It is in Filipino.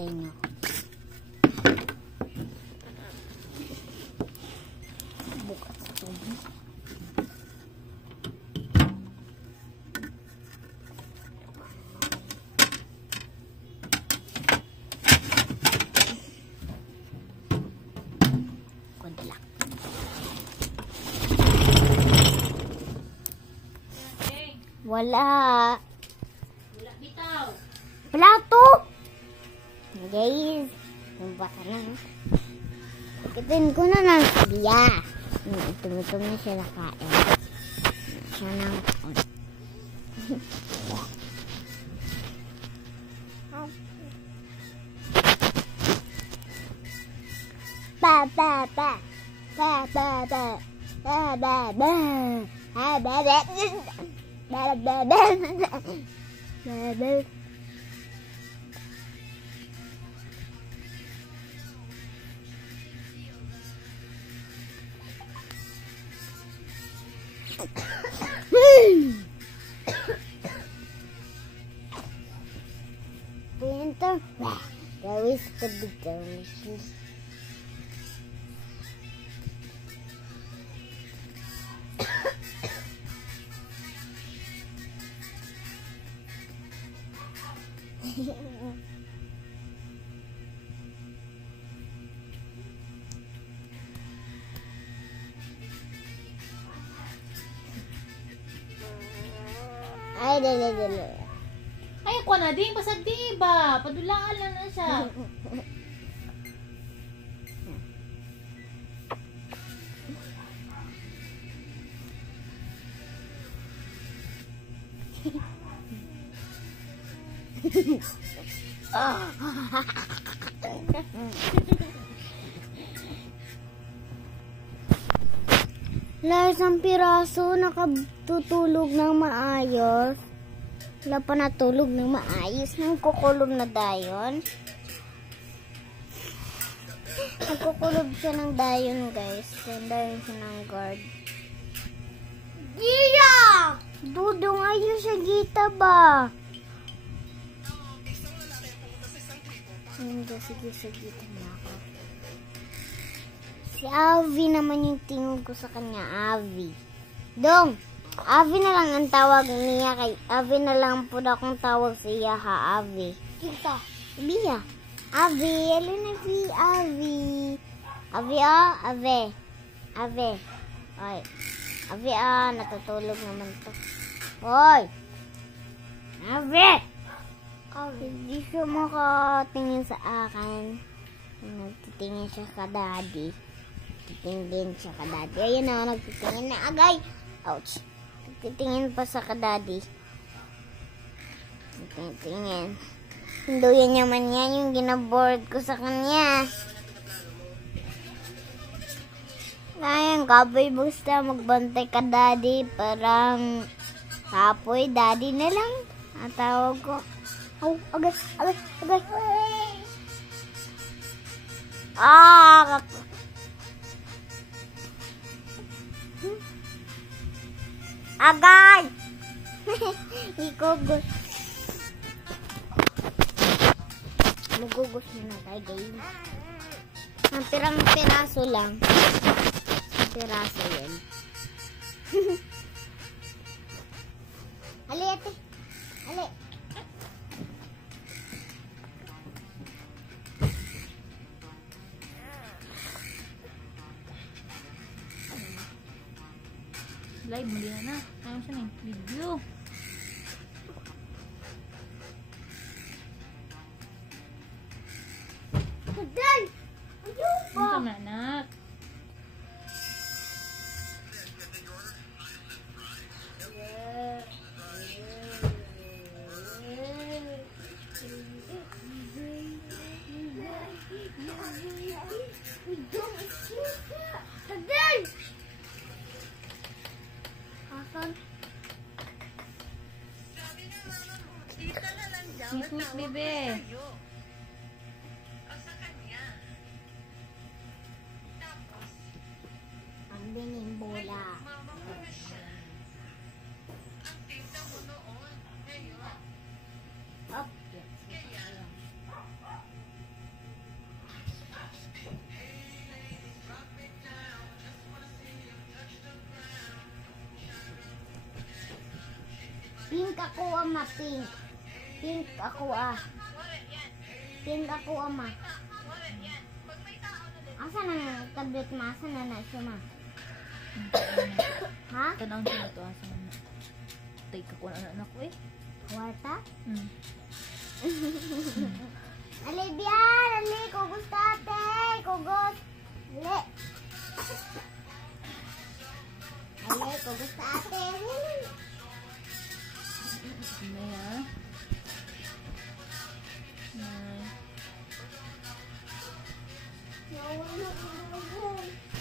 Hintayin niyo ako. Bukas ito. Kudlak. Wala. Wala bitaw. Plato! Guys, baka na. Ikitin ko na ng siya. Tumi-tumi siya nakain. Siya nang ba ba ba ba ba ba ba ba ba ba ba ba ba ba. Pinter, gawis kebigang. Ay, dali. Ay, ako na din. Pasag di ba? Padulaan lang na siya. Wala isang piraso nakatutulog ng maayos. Wala pa natulog ng maayos. Nagkukulob na dayon. Nagkukulob siya ng dayon, guys. Dayon siya ng guard. Gita! Dudong ayos siya, Gita ba? Hindi, sige, Gita na ako. Si Avi naman yung tingin ko sa kanya, Avi. Dong, Avi na lang ang tawag niya kay Avi na lang po na akong tawag sa iya ha, Avi. Kita, Bia. Avi, alin na si Avi. Avi, Ave. Ave. Oy. Avi, natutulog naman to. Oy. Ave. Hindi siya makatingin sa akin. Nagtitingin siya ka daddy. Titingin siya ka daddy. Ayun na, nagtitingin na agay. Ouch. Nagtitingin pa sa ka daddy. Nagtitingin. Hinduyan niya man yan yung ginaboard ko sa kanya. Kayang gabay basta magbantay ka daddy. Parang kapoy daddy na lang. Ang tawag ko. Oh, agay. Agay! Ikogos. Magugos na tayo, guys. Ang pirang-piraso lang. Piraso yan. Ali, ate. Ali. Live, mali na. Ano siya na video. Kudan! Ayun Ano ka na, anak? Sweet, bebe. Ang dingin bola. Up. ako ama, pink. Pink ako Pink ako ama. Asa na tablet ma? Asa na siya ma? Ha? Tanawin ko na ito. Asa na. Tay ka ko na anak ko eh. Kwarta? Hmm. Ali, Bian! Ali, kugos tate! Kugos! Ali! Ali, kugos tate! Ano yan? Nay. Nawala ko.